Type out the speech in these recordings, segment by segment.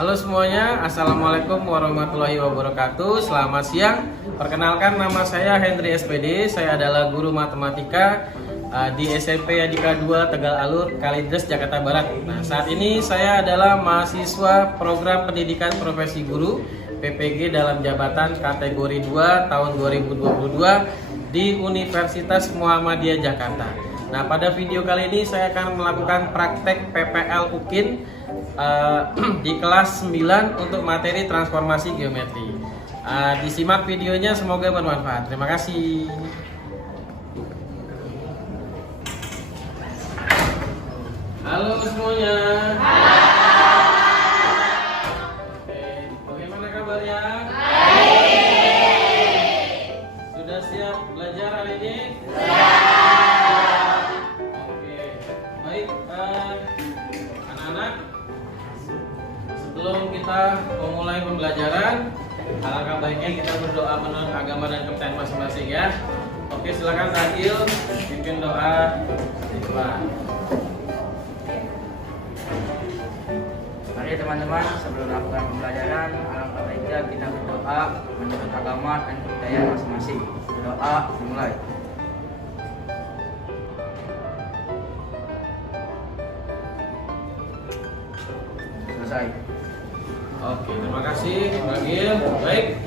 Halo semuanya, Assalamualaikum warahmatullahi wabarakatuh. Selamat siang. Perkenalkan, nama saya Hendri SPD. Saya adalah guru matematika di SMP Yadika 2 Tegal Alur, Kalideres, Jakarta Barat. Nah, saat ini saya adalah mahasiswa program pendidikan profesi guru PPG dalam jabatan kategori 2 tahun 2022 di Universitas Muhammadiyah Jakarta. Nah, pada video kali ini saya akan melakukan praktek PPL UKIN di kelas 9 untuk materi transformasi geometri. Disimak videonya, semoga bermanfaat. Terima kasih. Halo semuanya. Oke, bagaimana kabarnya? Sudah siap belajar hari ini? Oke, baik anak-anak. Sebelum kita memulai pembelajaran, alangkah baiknya kita berdoa menurut agama dan kepercayaan masing-masing ya. Oke, silakan Adil pimpin doa. Mari teman-teman, sebelum melakukan pembelajaran, alangkah baiknya kita berdoa menurut agama dan kepercayaan masing-masing. Doa dimulai. Selesai. Oke, terima kasih Bagil. Baik,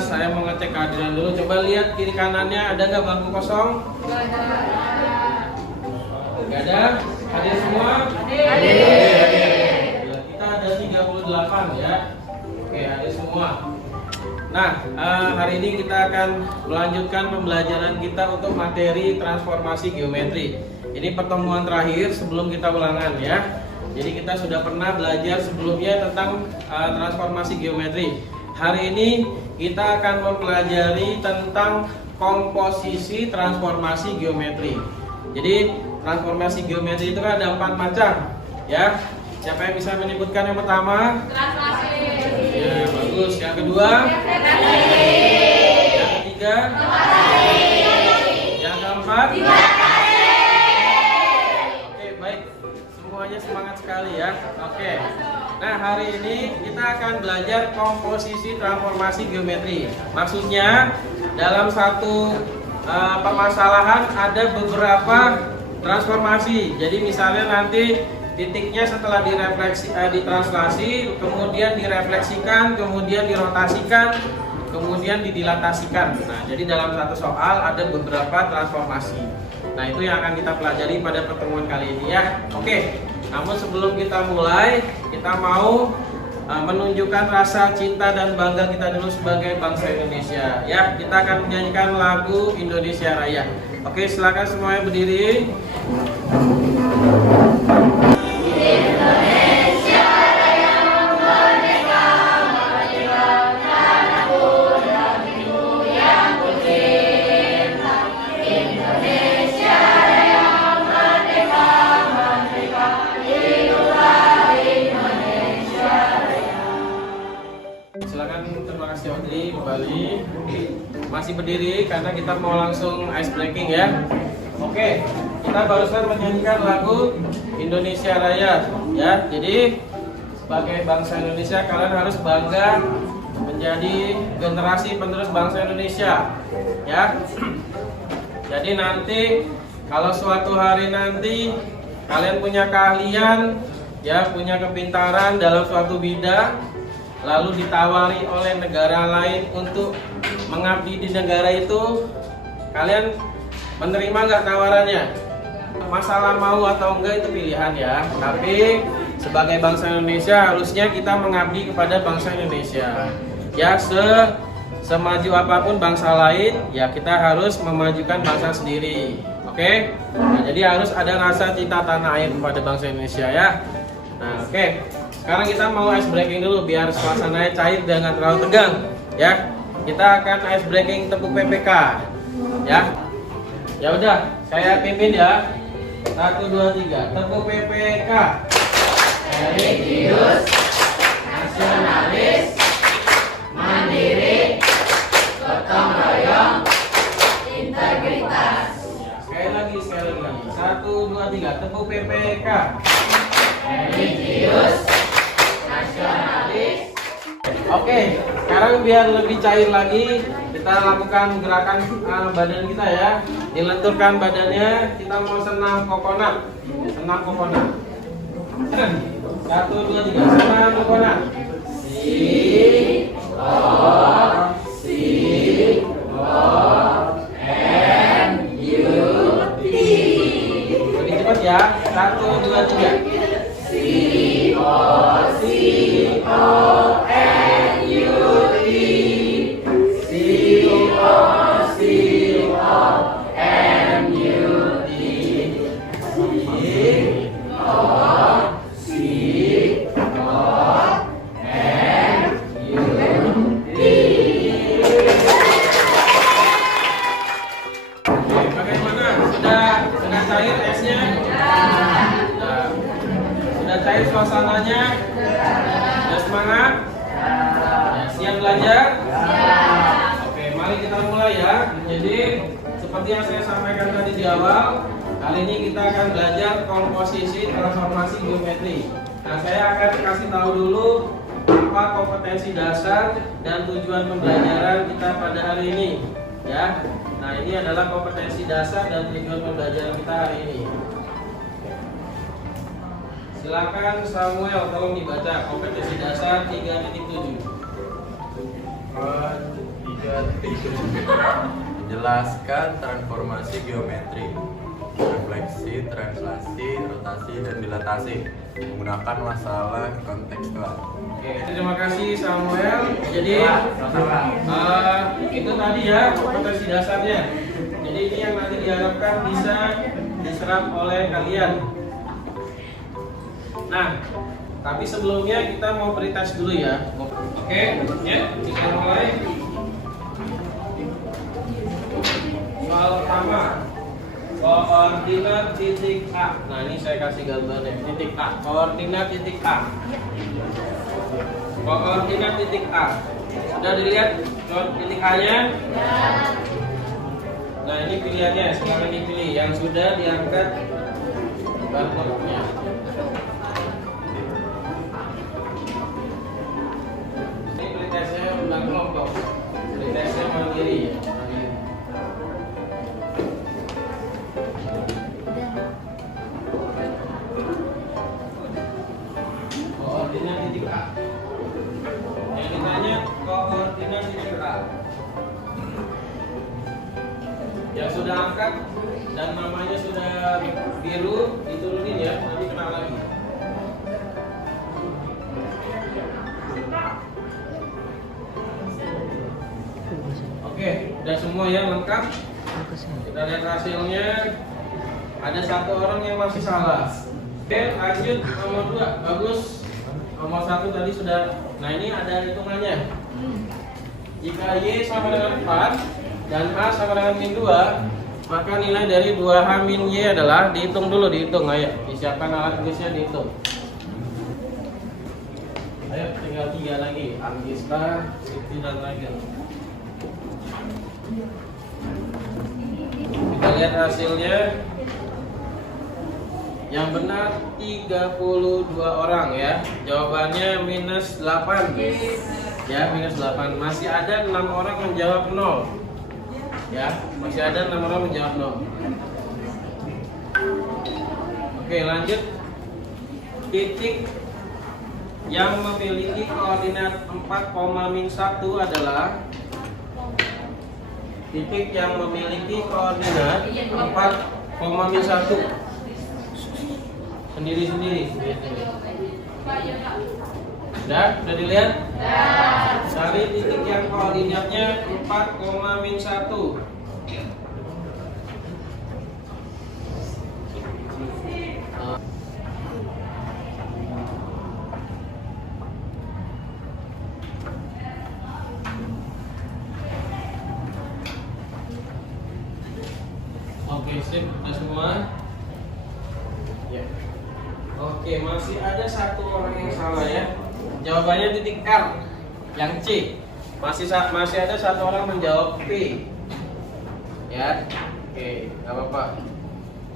saya mau ngecek kehadiran dulu. Coba lihat kiri kanannya, ada nggak bangku kosong? Nggak ada. Hadir semua? Kita ada 38 ya. Oke, hadir semua. Nah, hari ini kita akan melanjutkan pembelajaran kita untuk materi transformasi geometri. Ini pertemuan terakhir sebelum kita ulangan ya. Jadi kita sudah pernah belajar sebelumnya tentang transformasi geometri. Hari ini kita akan mempelajari tentang komposisi transformasi geometri. Jadi transformasi geometri itu kan ada 4 macam, ya. Siapa yang bisa menyebutkan yang pertama? Transformasi. Ya, bagus. Yang kedua? Yang ketiga? Yang keempat? Oke, baik. Semuanya semangat sekali ya. Oke. Nah, hari ini kita akan belajar komposisi transformasi geometri. Maksudnya dalam satu permasalahan ada beberapa transformasi. Jadi misalnya nanti titiknya setelah ditranslasi, kemudian direfleksikan, kemudian dirotasikan, kemudian didilatasikan. Nah, jadi dalam satu soal ada beberapa transformasi. Nah, itu yang akan kita pelajari pada pertemuan kali ini ya. Oke. Namun sebelum kita mulai, kita mau menunjukkan rasa cinta dan bangga kita dulu sebagai bangsa Indonesia. Ya, kita akan menyanyikan lagu Indonesia Raya. Oke, silakan semuanya berdiri. Indonesia Raya merdeka, merdeka, tanahku negeriku yang kucinta. Indonesia Raya merdeka, merdeka, hiduplah Indonesia Raya. Silakan, terima kasih Audrey kembali. Masih berdiri karena kita mau langsung ice breaking ya. Oke, kita barusan menyanyikan lagu Indonesia Raya ya. Jadi sebagai bangsa Indonesia, kalian harus bangga menjadi generasi penerus bangsa Indonesia ya. Jadi nanti kalau suatu hari nanti kalian punya keahlian ya, punya kepintaran dalam suatu bidang, lalu ditawari oleh negara lain untuk mengabdi di negara itu, kalian menerima nggak tawarannya? Masalah mau atau enggak itu pilihan ya. Tapi sebagai bangsa Indonesia harusnya kita mengabdi kepada bangsa Indonesia. Ya, semaju apapun bangsa lain, ya kita harus memajukan bangsa sendiri. Oke? Nah, jadi harus ada rasa cinta tanah air kepada bangsa Indonesia ya. Nah, oke. Sekarang kita mau ice breaking dulu biar suasananya cair dan nggak terlalu tegang ya. Kita akan ice breaking tepuk PPK ya. Ya udah, saya pimpin ya. 1, 2, 3. Tepuk PPK. Religius, nasionalis, mandiri, gotong royong, integritas. Ya, sekali lagi. 1, 2, 3. Tepuk PPK. Religius, sekarang biar lebih cair lagi, kita lakukan gerakan badan kita ya. Dilenturkan badannya, kita mau senam kokonat. Senam kokonat. 1, 2, 3, senam kokonat. Lebih cepat ya. 1, 2, 3. Bagaimana? Sudah cair esnya? Sudah cair suasananya? Sudah semangat? Siap belajar? Oke, mari kita mulai ya. Jadi seperti yang saya sampaikan tadi di awal, kali ini kita akan belajar komposisi transformasi geometri. Nah, saya akan kasih tahu dulu apa kompetensi dasar dan tujuan pembelajaran kita pada hari ini, ya. Nah, ini adalah kompetensi dasar dan tujuan pembelajaran kita hari ini. Silakan Samuel, tolong dibaca kompetensi dasar 3.7. 3.7 Menjelaskan transformasi geometri, refleksi, translasi, rotasi, dan dilatasi menggunakan masalah kontekstual. Oke, terima kasih Samuel. Jadi itu tadi ya kompetensi dasarnya. Jadi ini yang nanti diharapkan bisa diserap oleh kalian. Nah, tapi sebelumnya kita mau pretest dulu ya. Oke, ya kita mulai. Soal pertama, koordinat titik A. Nah, ini saya kasih gambarnya. Titik A, koordinat titik A. Koordinat titik A. Sudah dilihat titik A-nya? Nah, ini pilihannya. Sekarang dipilih yang sudah diangkat barcode-nya. Ini pretestnya bukan kelompok. Pretestnya mandiri ya. Koordinat titik A. Yang ditanya koordinat titik A. Yang sudah angkat dan namanya sudah biru diturunin ya, nanti kena lagi. Oke, udah semua ya lengkap. Kita lihat hasilnya. Ada satu orang yang masih salah. Oke, lanjut nomor 2. Bagus. Nomor 1 tadi sudah. Nah, ini ada hitungannya. Jika Y sama dengan 4 dan A sama dengan min 2, maka nilai dari 2H min Y adalah, dihitung dulu, dihitung. Ayo, disiapkan alat tulisnya, dihitung. Ayo, tinggal 3 lagi. Anggistar, Siti dan Ragil. Kita lihat hasilnya. Yang benar 32 orang ya. Jawabannya minus 8. Ya, minus 8. Masih ada 6 orang menjawab 0. Ya, masih ada 6 orang menjawab 0. Oke, lanjut. Titik yang memiliki koordinat 4,-1 adalah titik yang memiliki koordinat 4,-1. Sendiri-sendiri. Udah dilihat? Cari titik yang koordinatnya 4,-1. Oke, sip, udah semua. Ya. Oke, masih ada satu orang yang salah ya. Jawabannya titik R, yang C. Masih ada satu orang menjawab P. Ya, oke, nggak apa-apa.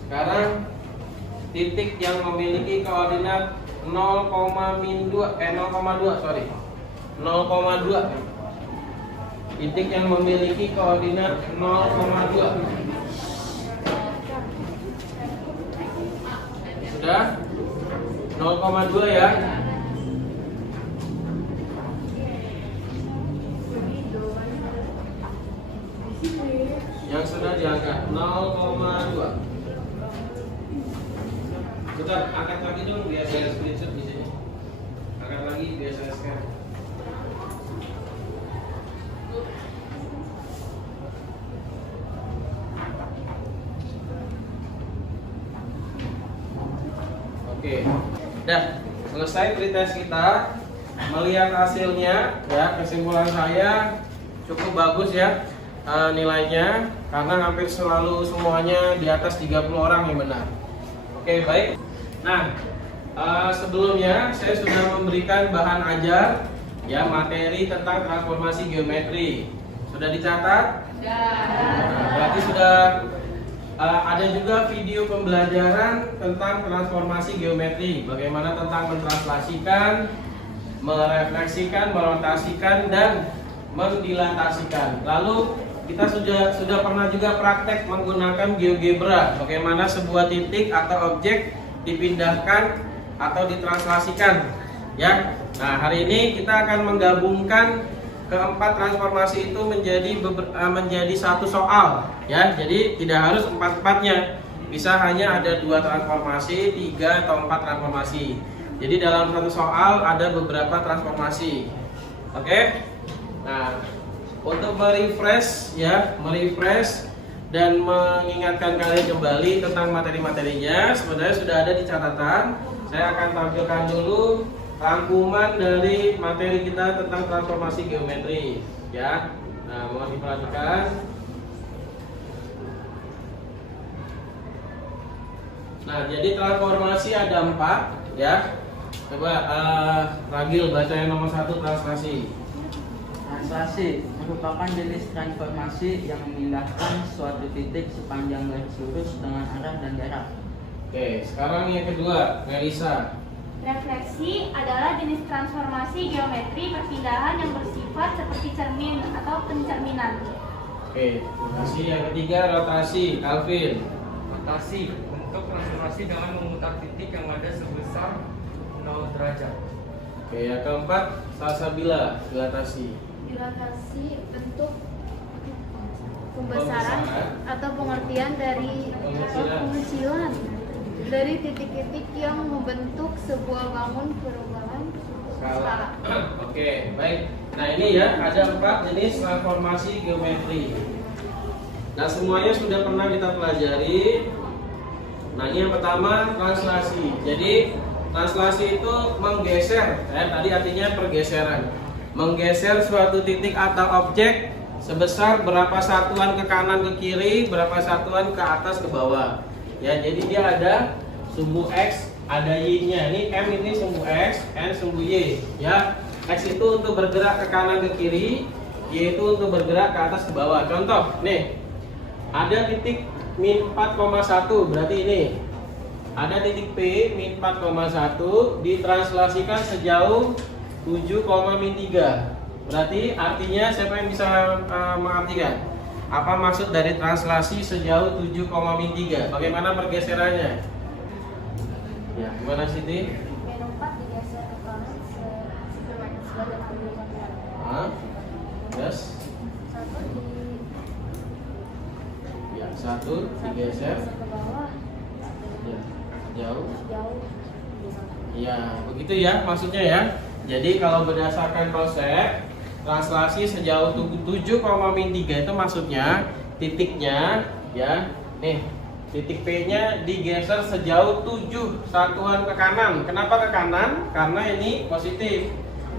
Sekarang titik yang memiliki koordinat 0,2, sorry. 0,2. Titik yang memiliki koordinat 0,2. Sudah? 0,2 ya. Yang sudah diangkat 0,2. Bentar, angkat lagi dong biar saya screenshot di sini. Angkat lagi biar saya scan. Oke. Dah, selesai pretest kita. Melihat hasilnya ya, kesimpulan saya cukup bagus ya. Nilainya karena hampir selalu semuanya di atas 30 orang yang benar. Oke, baik. Nah, sebelumnya saya sudah memberikan bahan ajar ya, materi tentang transformasi geometri. Sudah dicatat? Nah, berarti sudah ada juga video pembelajaran tentang transformasi geometri. Bagaimana tentang mentranslasikan, merefleksikan, merotasikan, dan mendilatasikan. Lalu kita sudah pernah juga praktek menggunakan GeoGebra, bagaimana sebuah titik atau objek dipindahkan atau ditranslasikan ya. Nah, hari ini kita akan menggabungkan keempat transformasi itu menjadi satu soal ya. Jadi tidak harus empat-empatnya, bisa hanya ada 2 transformasi, 3 atau 4 transformasi. Jadi dalam satu soal ada beberapa transformasi. Oke. Nah, untuk merefresh dan mengingatkan kalian kembali tentang materi-materinya, sebenarnya sudah ada di catatan. Saya akan tampilkan dulu rangkuman dari materi kita tentang transformasi geometri ya. Nah, mohon diperhatikan. Nah, jadi transformasi ada 4 ya. Coba Ragil baca yang nomor 1, translasi. Translasi merupakan jenis transformasi yang memindahkan suatu titik sepanjang garis lurus dengan arah dan jarak. Oke, sekarang yang kedua, Melisa. Refleksi adalah jenis transformasi geometri perpindahan yang bersifat seperti cermin atau pencerminan. Oke, terima kasih. Yang ketiga, rotasi, Alvin. Rotasi untuk transformasi dengan memutar titik yang ada sebesar 0 derajat. Oke, yang keempat, Salsabila, dilatasi. Dilatasi bentuk pembesaran atau pengertian dari pengecilan dari titik-titik yang membentuk sebuah bangun perubahan skala. Oke, baik. Nah, ini ya ada 4 jenis transformasi geometri. Nah, semuanya sudah pernah kita pelajari. Nah, ini yang pertama, translasi. Jadi translasi itu menggeser, tadi artinya pergeseran. Menggeser suatu titik atau objek sebesar berapa satuan ke kanan ke kiri, berapa satuan ke atas ke bawah. Ya, jadi dia ada sumbu X, ada Y-nya. Ini M ini sumbu X, N sumbu Y. Ya, X itu untuk bergerak ke kanan ke kiri, Y itu untuk bergerak ke atas ke bawah. Contoh, nih, ada titik min 4,1, berarti ini. Ada titik P min 4,1 ditranslasikan sejauh 7,3. Berarti artinya siapa yang bisa mengartikan? Apa maksud dari translasi sejauh 7,3? Bagaimana pergeserannya? Ya, gimana Siti? Min 4 digeser ke kanan sebanyak 2 Hah? Yes. 1 di Ya, 1 digeser ke bawah ya, jauh. jauh. Ya, begitu ya maksudnya ya. Jadi kalau berdasarkan konsep translasi sejauh 7,3 itu maksudnya titiknya ya, nih titik P-nya digeser sejauh 7 satuan ke kanan. Kenapa ke kanan? Karena ini positif.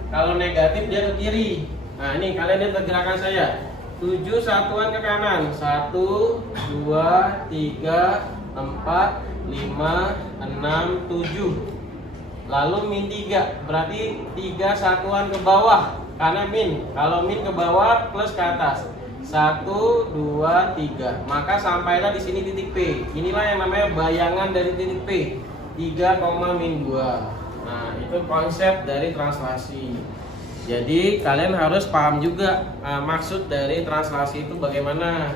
Kalau negatif dia ke kiri. Nah, ini kalian lihat pergerakan saya. 7 satuan ke kanan. 1 2 3 4 5 6 7. Lalu min 3, berarti 3 satuan ke bawah. Karena min, kalau min ke bawah plus ke atas. 1 2 3. Maka sampailah di sini titik P. Inilah yang namanya bayangan dari titik P. 3, min 2. Nah, itu konsep dari translasi. Jadi kalian harus paham juga maksud dari translasi itu bagaimana.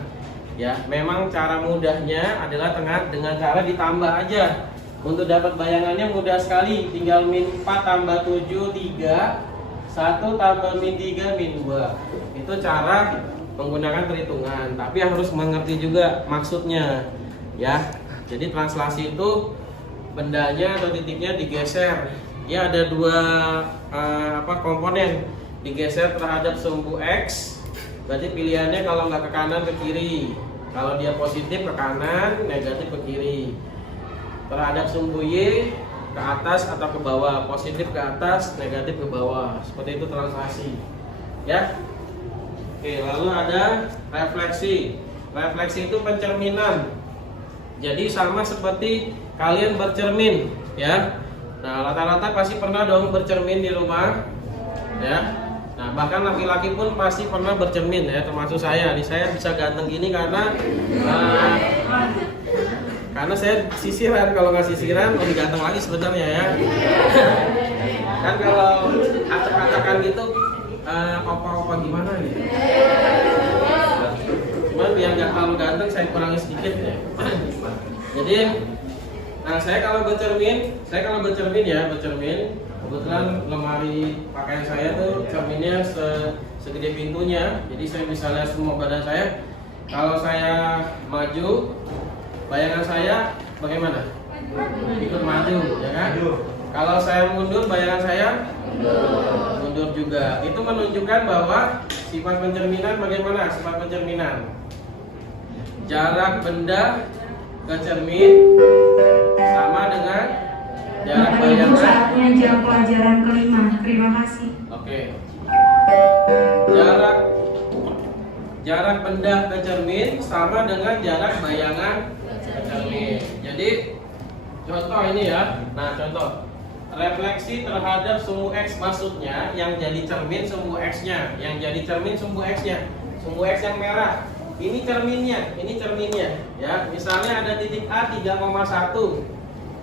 Ya, memang cara mudahnya adalah dengan cara ditambah aja. Untuk dapat bayangannya mudah sekali, tinggal min 4 tambah 7 3, 1 tambah min 3 min 2. Itu cara menggunakan perhitungan, tapi harus mengerti juga maksudnya. Ya. Jadi translasi itu bendanya atau titiknya digeser. Ya, ada dua komponen. Digeser terhadap sumbu X, berarti pilihannya kalau nggak ke kanan ke kiri. Kalau dia positif ke kanan, negatif ke kiri. Terhadap sumbu Y ke atas atau ke bawah, positif ke atas, negatif ke bawah. Seperti itu translasi. Ya. Oke, lalu ada refleksi. Refleksi itu pencerminan. Jadi sama seperti kalian bercermin, ya. Nah, rata-rata pasti pernah dong bercermin di rumah, ya. Nah, bahkan laki-laki pun pasti pernah bercermin, ya, termasuk saya. Saya bisa ganteng gini karena saya sisiran. Kalau nggak sisiran lebih ganteng lagi sebenarnya, ya. Kan kalau acak-acakan gitu, opa-opa gimana gitu. Cuman biar nggak terlalu ganteng, saya kurangi sedikit, ya. Jadi, nah saya kalau bercermin ya, kebetulan lemari pakaian saya tuh cerminnya segede pintunya, jadi saya bisa lihat semua badan saya. Kalau saya maju, bayangan saya bagaimana? Ikut maju, ya kan? Kalau saya mundur, bayangan saya mundur juga. Itu menunjukkan bahwa sifat pencerminan bagaimana? Sifat pencerminan, jarak benda ke cermin sama dengan jarak bayangan. Saatnya jam pelajaran kelima. Terima kasih. Oke. Jarak benda ke cermin sama dengan jarak bayangan ke cermin. Jadi contoh ini ya. Nah, contoh refleksi terhadap sumbu X, maksudnya yang jadi cermin sumbu X-nya, sumbu X yang merah. Ini cerminnya, ya. Misalnya ada titik A 3,1.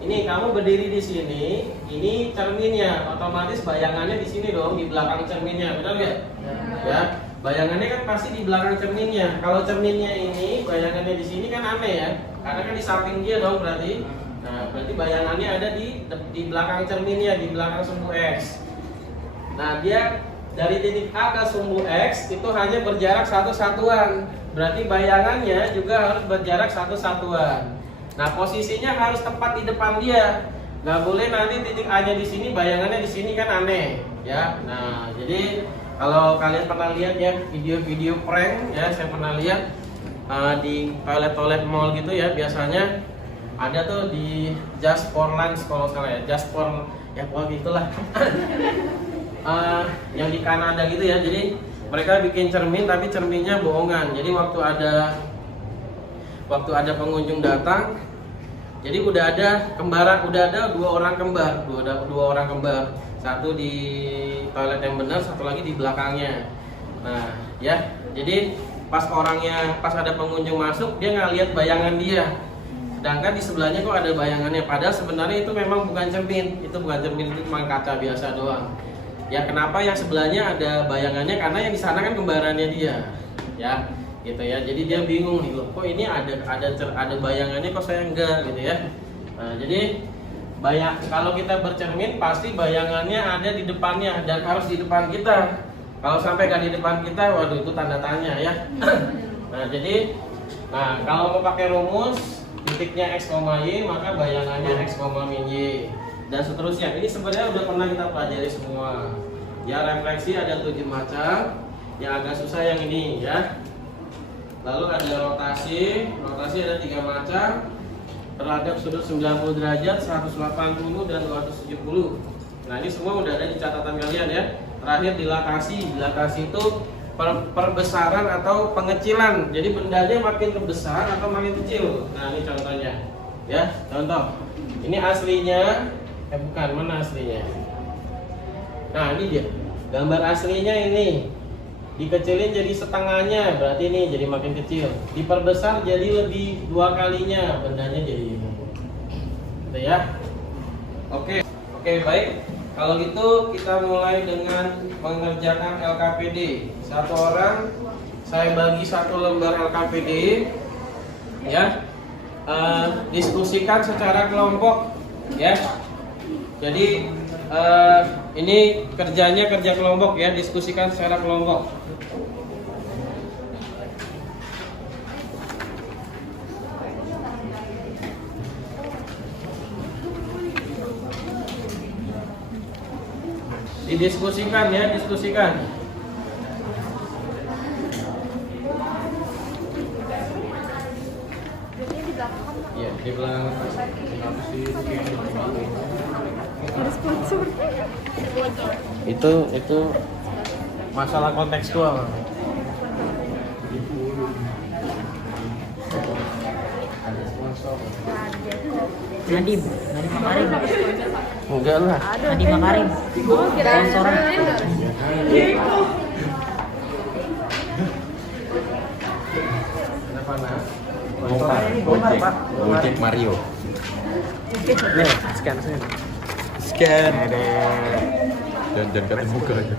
Ini kamu berdiri di sini, ini cerminnya, otomatis bayangannya di sini dong, di belakang cerminnya, benar nggak? Ya, bayangannya kan pasti di belakang cerminnya. Kalau cerminnya ini, bayangannya di sini kan aneh ya, karena kan di samping dia dong berarti. Nah, berarti bayangannya ada di belakang cerminnya, di belakang sumbu X. Nah, dia dari titik A ke sumbu X itu hanya berjarak satu satuan. Berarti bayangannya juga harus berjarak satu satuan. Nah, posisinya harus tepat di depan dia. Nggak boleh nanti titik A-nya di sini, bayangannya di sini, kan aneh, ya. Nah, jadi kalau kalian pernah lihat ya video-video prank, ya, saya pernah lihat di toilet mall gitu ya, biasanya ada tuh di Just for Lunch kalau salah ya, Just for ya gitulah. Yang di Kanada gitu ya. Jadi mereka bikin cermin tapi cerminnya bohongan. Jadi waktu ada pengunjung datang, jadi udah ada dua orang kembar, satu di toilet yang benar, satu lagi di belakangnya. Nah, ya, jadi pas ada pengunjung masuk, dia nggak lihat bayangan dia, sedangkan di sebelahnya kok ada bayangannya. Padahal sebenarnya itu memang bukan cermin, itu cuma kaca biasa doang. Ya, kenapa yang sebelahnya ada bayangannya? Karena yang di sana kan kembarannya dia, ya, gitu ya. Jadi dia bingung nih, loh, kok ini ada bayangannya, kok saya enggak, gitu ya. Nah, jadi kalau kita bercermin pasti bayangannya ada di depannya dan harus di depan kita. Kalau sampai nggak di depan kita, waduh, itu tanda tanya ya. Nah, kalau mau pakai rumus titiknya X, Y, maka bayangannya X, min Y. Dan seterusnya. Ini sebenarnya udah pernah kita pelajari semua. Ya, refleksi ada 7 macam. Yang agak susah yang ini ya. Lalu ada rotasi ada 3 macam. Terhadap sudut 90 derajat, 180 dan 270. Nah, ini semua udah ada di catatan kalian ya. Terakhir dilatasi itu perbesaran atau pengecilan. Jadi bendanya makin besar atau makin kecil. Nah, ini contohnya. Ya, contoh. Ini aslinya bukan, mana aslinya? Nah, ini dia. Gambar aslinya ini. Dikecilin jadi setengahnya, berarti ini jadi makin kecil. Diperbesar jadi lebih 2 kalinya, bendanya jadi gitu ya. Oke, baik. Kalau gitu kita mulai dengan mengerjakan LKPD. Satu orang saya bagi satu lembar LKPD, ya. Diskusikan secara kelompok, ya. Jadi ini kerjanya kerja kelompok, ya. Diskusikan secara kelompok. Didiskusikan, ya, diskusikan. Iya, di belakang. Itu masalah kontekstual. Nadim Makarim. Enggak lah. Nadim Makarim. Sponsoran. Kenapa, Nak? Gojek Mario. Nih, scan. Scan. Dan kata buka aja.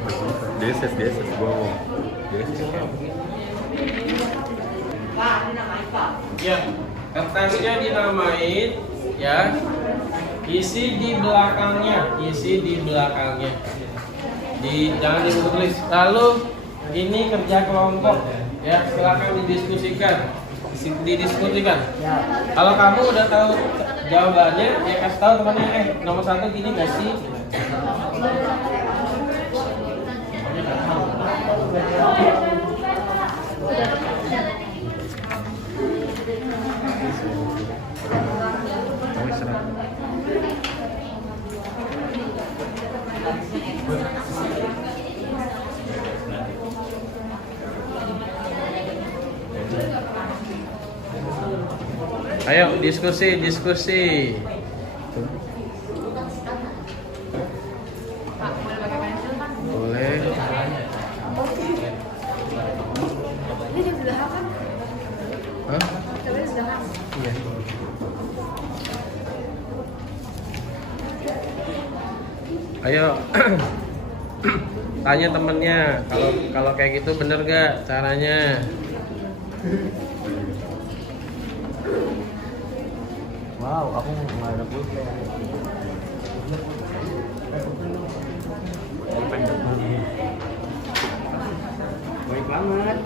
DSS wow. Ya, kertasnya dinamain, ya. Isi di belakangnya. Jangan ditulis. Lalu ini kerja kelompok, ya. Silakan didiskusikan. Kalau kamu udah tahu jawabannya, ya kasih tahu temannya, nomor 1 gini nggak sih? Ayo diskusi. Boleh. Ini jam sudah kan? Hah? Coba sudah kan? Iya. Ayo. Tanya temennya, kalau kayak gitu bener gak caranya? Wow, aku nggak ada pulsa. Baik banget.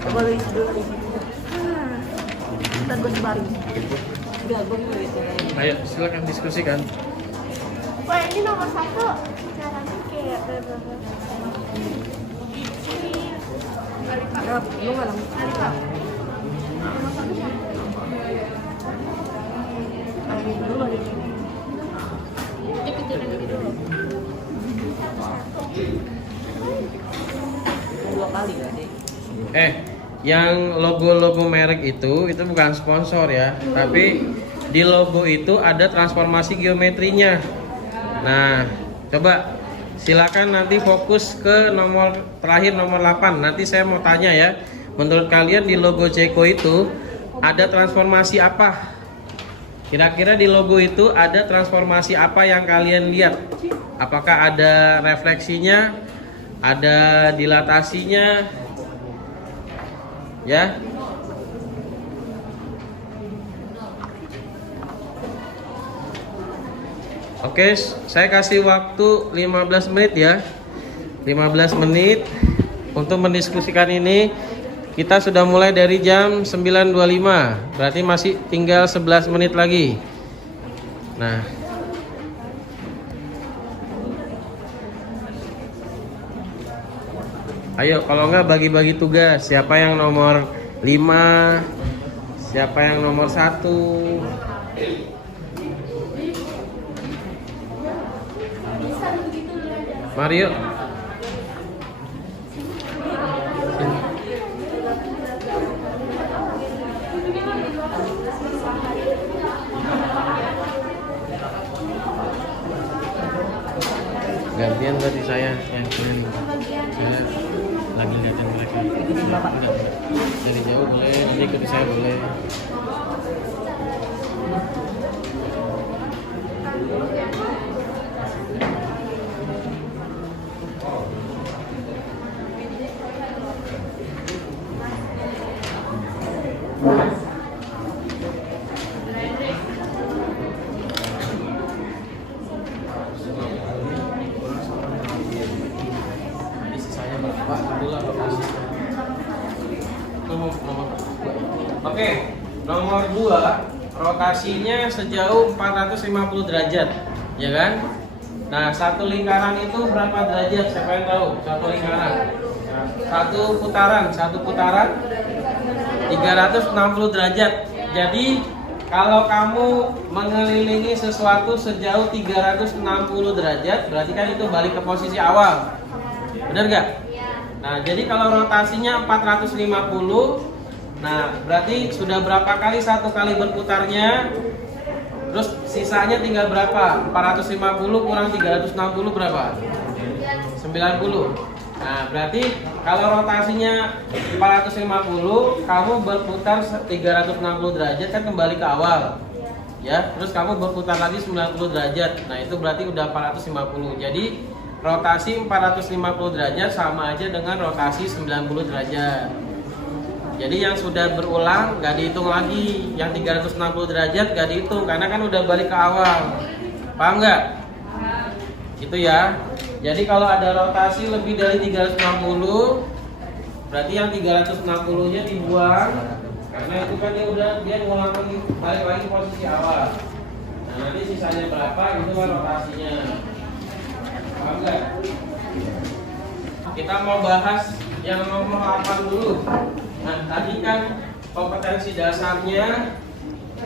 Coba lu isi dulu. Ntar gue sebarin. Ayo silakan diskusikan. Wah, ini nomor 1. Caranya kayak berapa? Lu nggak langsung. Nomor 1 siapa? Dulu lagi. Dia kecilin gitu dulu. 2 kali nggak sih? Yang logo merek itu bukan sponsor ya, tapi di logo itu ada transformasi geometrinya. Nah, coba silakan nanti fokus ke nomor terakhir, nomor 8. Nanti saya mau tanya ya, menurut kalian di logo Ceko itu ada transformasi apa? Kira-kira di logo itu ada transformasi apa yang kalian lihat? Apakah ada refleksinya, ada dilatasinya? Ya. Oke, saya kasih waktu 15 menit ya. 15 menit untuk mendiskusikan ini. Kita sudah mulai dari jam 9.25. Berarti masih tinggal 11 menit lagi. Nah, ayo kalau enggak bagi-bagi tugas. Siapa yang nomor 5, siapa yang nomor 1. Mario. Gantian tadi saya yang keliling. Saya lagi liatin mereka. Enggak. Dari jauh boleh, nanti ikuti saya boleh. Oke, nomor 2 rotasinya sejauh 450 derajat, ya kan? Nah, satu lingkaran itu berapa derajat? Siapa yang tahu? Satu lingkaran. Satu putaran 360 derajat. Jadi, kalau kamu mengelilingi sesuatu sejauh 360 derajat, berarti kan itu balik ke posisi awal. Benar nggak? Nah, jadi kalau rotasinya 450, nah berarti sudah berapa kali satu kali berputarnya? Terus sisanya tinggal berapa? 450 kurang 360 berapa? 90. Nah, berarti kalau rotasinya 450, kamu berputar 360 derajat kan kembali ke awal. Ya, terus kamu berputar lagi 90 derajat. Nah, itu berarti udah 450. Jadi rotasi 450 derajat sama aja dengan rotasi 90 derajat. Jadi yang sudah berulang nggak dihitung lagi, yang 360 derajat nggak dihitung karena kan udah balik ke awal. Paham nggak? Itu ya. Jadi kalau ada rotasi lebih dari 360, berarti yang 360-nya dibuang karena itu kan dia ngulang lagi, balik lagi posisi awal. Nah, nanti sisanya berapa itu kan rotasinya. Paham nggak? Kita mau bahas yang nomor 8 dulu. Nah, tadi kan kompetensi dasarnya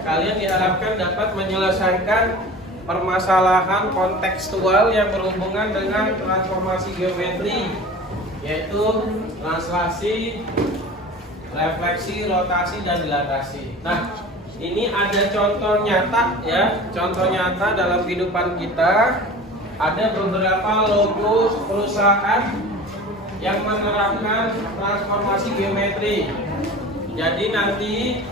kalian diharapkan dapat menyelesaikan permasalahan kontekstual yang berhubungan dengan transformasi geometri, yaitu translasi, refleksi, rotasi, dan dilatasi. Nah, ini ada contoh nyata ya, contoh nyata dalam kehidupan kita. Ada beberapa logo perusahaan yang menerapkan transformasi geometri. Jadi nanti,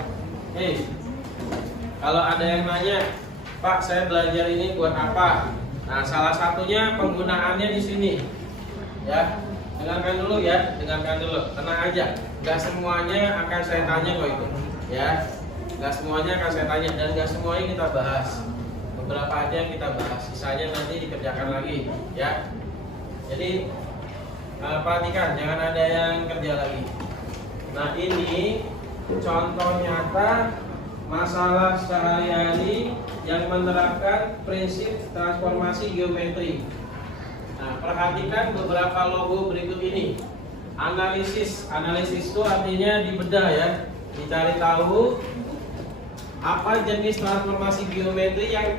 kalau ada yang nanya, Pak, saya belajar ini buat apa? Nah, salah satunya penggunaannya di sini. Ya, dengarkan dulu ya, dengarkan dulu. Tenang aja, nggak semuanya akan saya tanya kok itu. Ya, nggak semuanya akan saya tanya dan nggak semuanya kita bahas. Beberapa aja yang kita bahas, sisanya nanti dikerjakan lagi. Ya, jadi perhatikan, jangan ada yang kerja lagi. Nah, ini contoh nyata masalah sehari-hari yang menerapkan prinsip transformasi geometri. Nah, perhatikan beberapa logo berikut ini. Analisis itu artinya dibedah ya, dicari tahu apa jenis transformasi geometri yang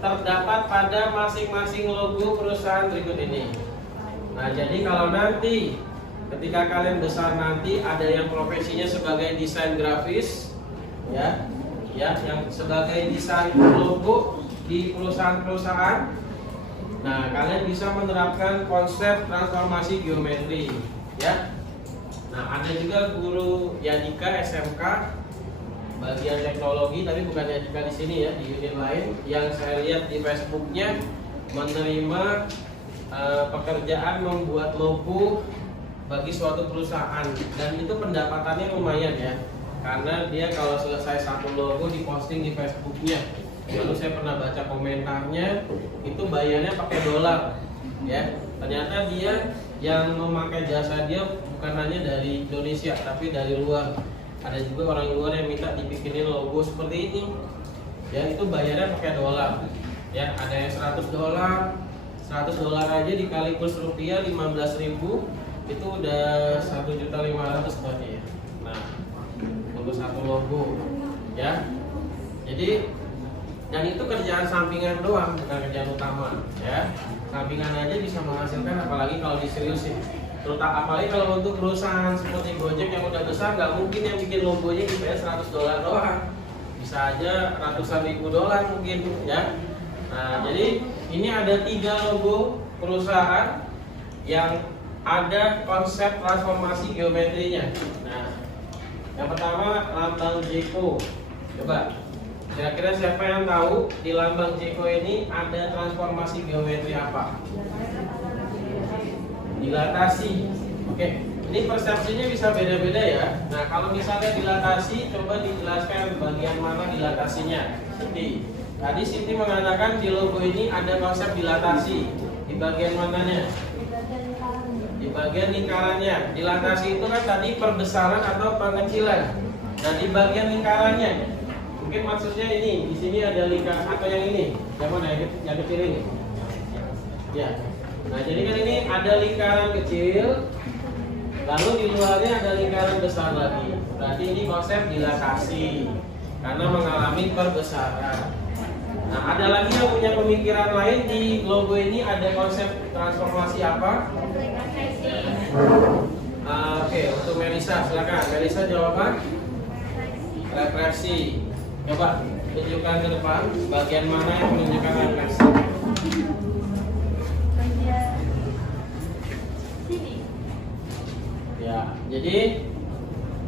terdapat pada masing-masing logo perusahaan berikut ini. Nah, jadi kalau nanti ketika kalian besar nanti ada yang profesinya sebagai desain grafis, ya, yang sebagai desain logo di perusahaan-perusahaan. Nah, kalian bisa menerapkan konsep transformasi geometri, ya. Nah, ada juga guru Yadika SMK bagian teknologi, tapi bukan Yadika di sini ya, di unit lain, yang saya lihat di Facebooknya menerima pekerjaan membuat logo bagi suatu perusahaan, dan itu pendapatannya lumayan ya, karena dia kalau selesai satu logo diposting di Facebooknya, lalu saya pernah baca komentarnya itu bayarnya pakai dolar ya. Ternyata dia yang memakai jasa dia bukan hanya dari Indonesia tapi dari luar. Ada juga orang luar yang minta dibikinin logo seperti ini ya, itu bayarnya pakai dolar ya. Ada yang $100 aja dikali kurs rupiah 15.000 itu udah 1.500.000 berarti ya. Nah, untuk satu logo ya. Jadi, dan itu kerjaan sampingan doang, bukan kerjaan utama ya. sampingan aja bisa menghasilkan, apalagi kalau diseriusin. Terutama apalagi kalau untuk perusahaan seperti Gojek yang udah besar, nggak mungkin yang bikin logonya dibayar $100 doang, bisa aja ratusan ribu dolar mungkin ya. Nah, jadi ini ada 3 logo perusahaan yang ada konsep transformasi geometrinya. Nah, yang pertama lambang Jeko. Coba, kira-kira siapa yang tahu di lambang Jeko ini ada transformasi geometri apa? Dilatasi. Oke, ini persepsinya bisa beda-beda ya. Nah, kalau misalnya dilatasi, coba dijelaskan bagian mana dilatasinya. Tadi Siti mengatakan di logo ini ada konsep dilatasi. Di bagian mananya? Di bagian lingkarannya. Dilatasi itu kan tadi perbesaran atau pengecilan. Nah, di bagian lingkarannya, mungkin maksudnya ini. Di sini ada lingkaran atau yang ini? Yang mana? Yang kecil ini? Ya. Nah, jadi kan ini ada lingkaran kecil, lalu di luarnya ada lingkaran besar lagi. Berarti ini konsep dilatasi karena mengalami perbesaran. Nah, ada lagi yang punya pemikiran lain di logo ini ada konsep transformasi apa? Oke, untuk Melisa silakan. Melisa jawaban? Refleksi. Coba tunjukkan ke depan bagian mana yang menunjukkan refleksi. Ya, jadi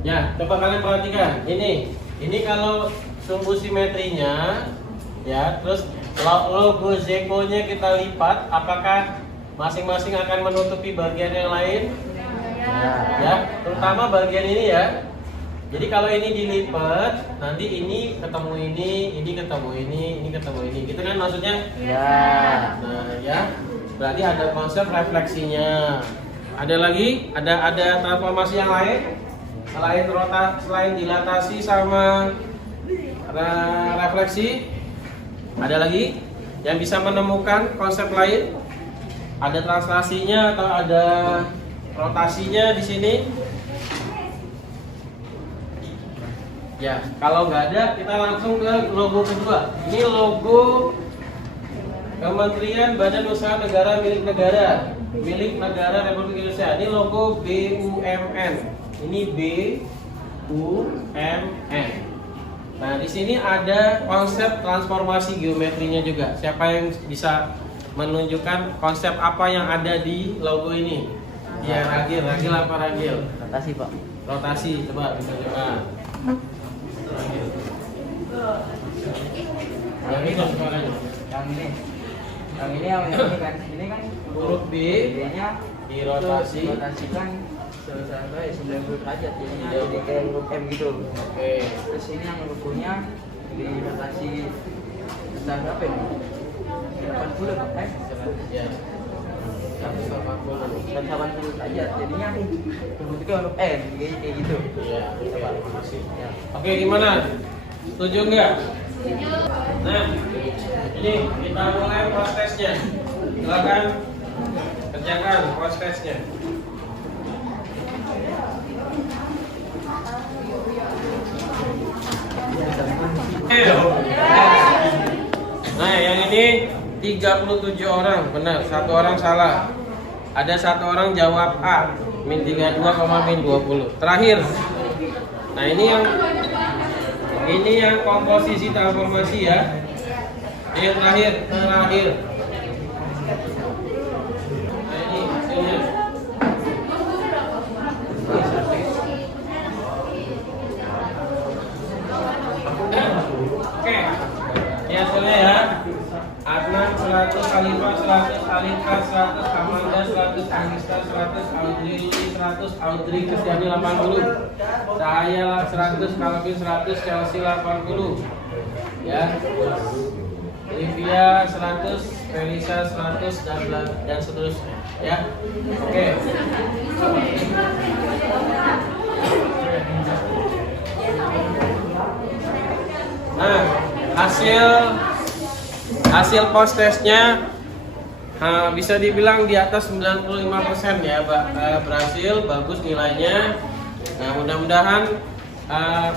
ya coba kalian perhatikan ini kalau sumbu simetrinya ya, terus logo Jeko-nya kita lipat, apakah masing-masing akan menutupi bagian yang lain? Ya, terutama bagian ini ya. Jadi kalau ini dilipat, nanti ini ketemu ini ketemu ini ketemu ini, gitu kan maksudnya? Ya. Nah, ya, berarti ada konsep refleksinya. Ada lagi? Ada transformasi yang lain? Selain dilatasi sama refleksi? Ada lagi yang bisa menemukan konsep lain? Ada translasinya atau ada rotasinya di sini? Ya, kalau nggak ada, kita langsung ke logo kedua. Ini logo Kementerian Badan Usaha Negara milik negara Republik Indonesia. Ini logo BUMN. Ini BUMN. Nah, di sini ada konsep transformasi geometrinya juga. Siapa yang bisa menunjukkan konsep apa yang ada di logo ini? Ya, Ragil apa Ragil? Rotasi, Pak. Rotasi, coba ditunjukkan. Yang ini suaranya. Yang ini yang ini kan. Ini kan Huruf B B-nya dirotasikan sampai 90 derajat, jadi kayak huruf M gitu. Oke. Terus ini yang logonya dirotasi besar berapa ini? 80 Pak. Ya. 180 derajat, jadinya bentuknya huruf M kayak gitu. Iya, Pak. Makasih. Oke, gimana? Setuju nggak? Nah, ini kita mulai prosesnya. Silakan kerjakan prosesnya. Nah, yang ini 37 orang, benar, 1 orang salah. Ada 1 orang jawab A, min 32, min 20. Terakhir. Nah, ini yang komposisi transformasi ya. Ini yang terakhir. Nah, ini hasilnya. Oke. Ini hasilnya ya. Adnan 100, Khalifah 100, Alika 100, Amanda 100, Anissa 100, Audrey 100, Audrey Kristiani 80, Cahaya 100, Calvin 100, Chelsea 80, ya. Olivia 100, Felisa 100 dan seterusnya, ya. Oke. Nah, hasil post testnya bisa dibilang di atas 95% ya, Pak. Berhasil, bagus nilainya. Nah, mudah-mudahan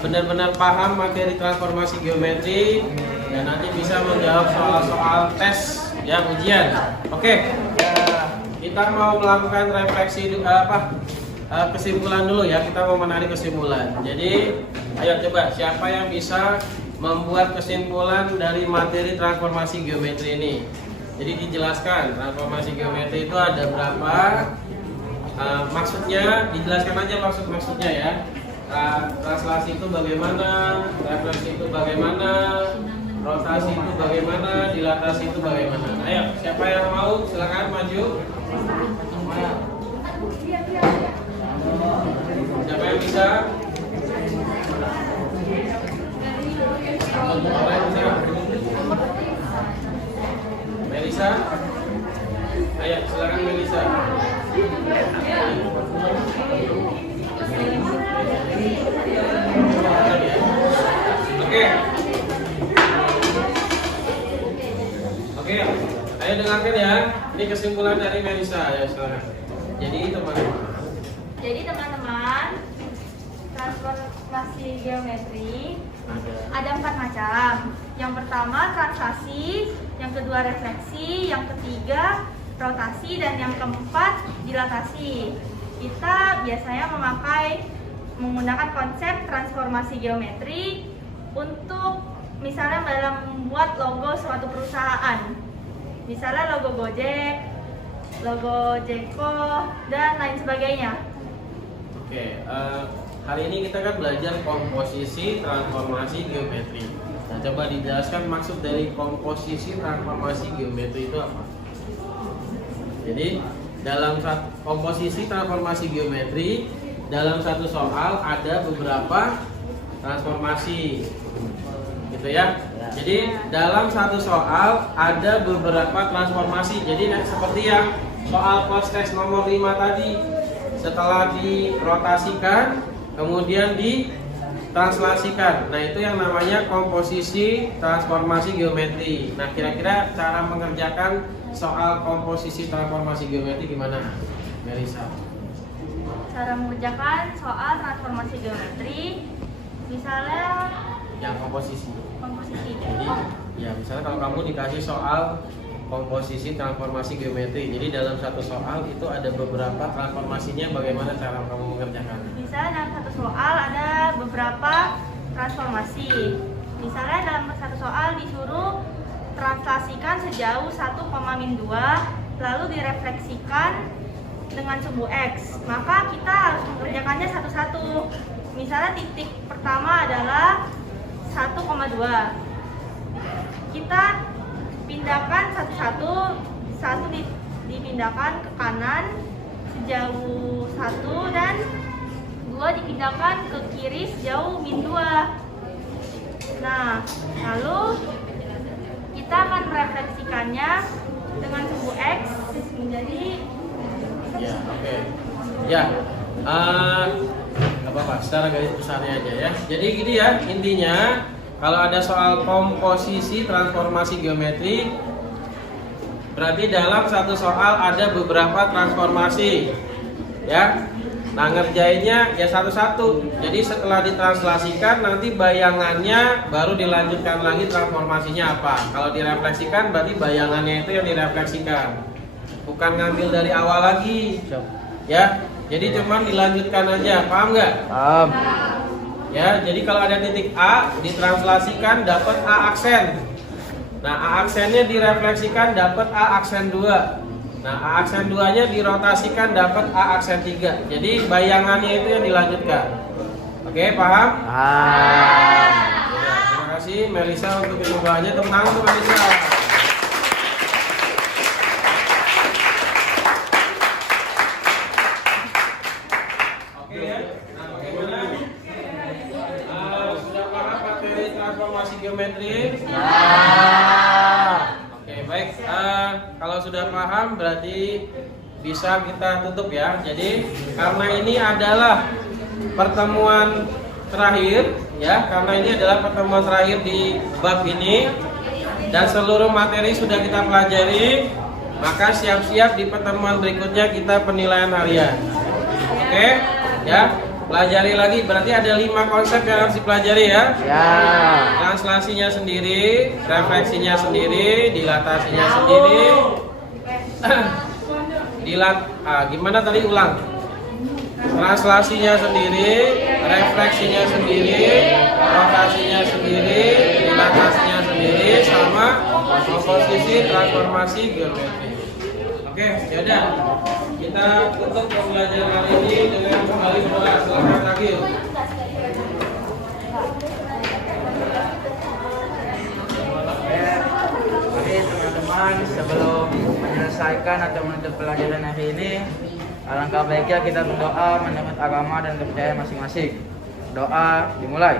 benar-benar paham materi transformasi geometri dan nanti bisa menjawab soal-soal tes Ya, ujian. Oke. Kita mau melakukan refleksi kesimpulan dulu ya. Kita mau menarik kesimpulan. Jadi, ayo coba siapa yang bisa membuat kesimpulan dari materi transformasi geometri ini. Jadi dijelaskan transformasi geometri itu ada berapa, maksudnya dijelaskan aja maksudnya ya. Translasi itu bagaimana, refleksi itu bagaimana, rotasi itu bagaimana, dilatasi itu bagaimana. Ayo, siapa yang mau silakan maju. Siapa yang bisa? Melisa, ayo silakan Melisa. Oke, ayo dengarkan ya. Ini kesimpulan dari Melisa, ya silakan. Jadi teman-teman, transformasi geometri ada 4 macam. Yang pertama translasi, yang kedua refleksi, yang ketiga rotasi, dan yang keempat dilatasi. Kita biasanya menggunakan konsep transformasi geometri untuk misalnya dalam membuat logo suatu perusahaan, misalnya logo Gojek, logo Jeko, dan lain sebagainya. Oke, hari ini kita kan belajar komposisi transformasi geometri. Nah, coba dijelaskan maksud dari komposisi transformasi geometri itu apa? Jadi, dalam komposisi transformasi geometri, dalam satu soal ada beberapa transformasi, gitu ya. Jadi, dalam satu soal ada beberapa transformasi. Jadi, seperti yang soal post-test nomor 5 tadi, setelah dirotasikan kemudian ditranslasikan. Nah, itu yang namanya komposisi transformasi geometri. Nah, kira-kira cara mengerjakan soal komposisi transformasi geometri gimana, Melisa? Cara mengerjakan soal transformasi geometri, misalnya Yang komposisi. Jadi, Oh, ya misalnya kalau kamu dikasih soal komposisi transformasi geometri, jadi dalam satu soal itu ada beberapa transformasinya, bagaimana cara kamu mengerjakan? misalnya dalam satu soal ada beberapa transformasi. Misalnya dalam satu soal disuruh translasikan sejauh 1,-2 lalu direfleksikan dengan sumbu X. Maka kita harus mengerjakannya satu-satu. Misalnya titik pertama adalah 1,2. Kita pindahkan satu-satu, satu dipindahkan ke kanan sejauh 1 dan 2 dipindahkan ke kiri sejauh -2. Nah, lalu kita akan merefleksikannya dengan sumbu X menjadi Ya, oke. Ya, nggak apa-apa, secara garis besarnya aja ya. Jadi gini ya, intinya kalau ada soal komposisi transformasi geometri, berarti dalam satu soal ada beberapa transformasi, ya. Nah, ngerjainnya ya satu-satu. Jadi setelah ditranslasikan, nanti bayangannya baru dilanjutkan lagi transformasinya apa. Kalau direfleksikan, berarti bayangannya itu yang direfleksikan, bukan ngambil dari awal lagi, ya. Jadi cuman dilanjutkan aja, paham nggak? Paham. Ya, jadi kalau ada titik A ditranslasikan dapat A aksen. Nah, A aksennya direfleksikan dapat A aksen 2. Nah, A aksen 2-nya dirotasikan dapat A aksen 3. Jadi bayangannya itu yang dilanjutkan. Oke, paham? Paham. Ya, terima kasih Melisa untuk kesimpulannya. Tepuk tangan untuk Melisa. Oke ya. Nah, bagaimana? Sudah paham materi transformasi geometri? Oke, baik. Kalau sudah paham berarti bisa kita tutup ya. Jadi karena ini adalah pertemuan terakhir ya, karena ini adalah pertemuan terakhir di bab ini dan seluruh materi sudah kita pelajari, maka siap-siap di pertemuan berikutnya kita penilaian harian. Oke, ya. pelajari lagi. Berarti ada 5 konsep yang harus dipelajari ya. Ya. Translasinya sendiri, refleksinya sendiri, dilatasinya sendiri. Gimana tadi, ulang? Translasinya sendiri, refleksinya sendiri, rotasinya sendiri, dilatasinya sendiri, sama komposisi transformasi geometri. Oke, yaudah. Kita tutup pembelajaran hari ini dengan kembali berdoa. Selamat pagi. Oke teman-teman, sebelum menyelesaikan atau menutup pelajaran hari ini, alangkah baiknya kita berdoa menurut agama dan kepercayaan masing-masing. Doa dimulai.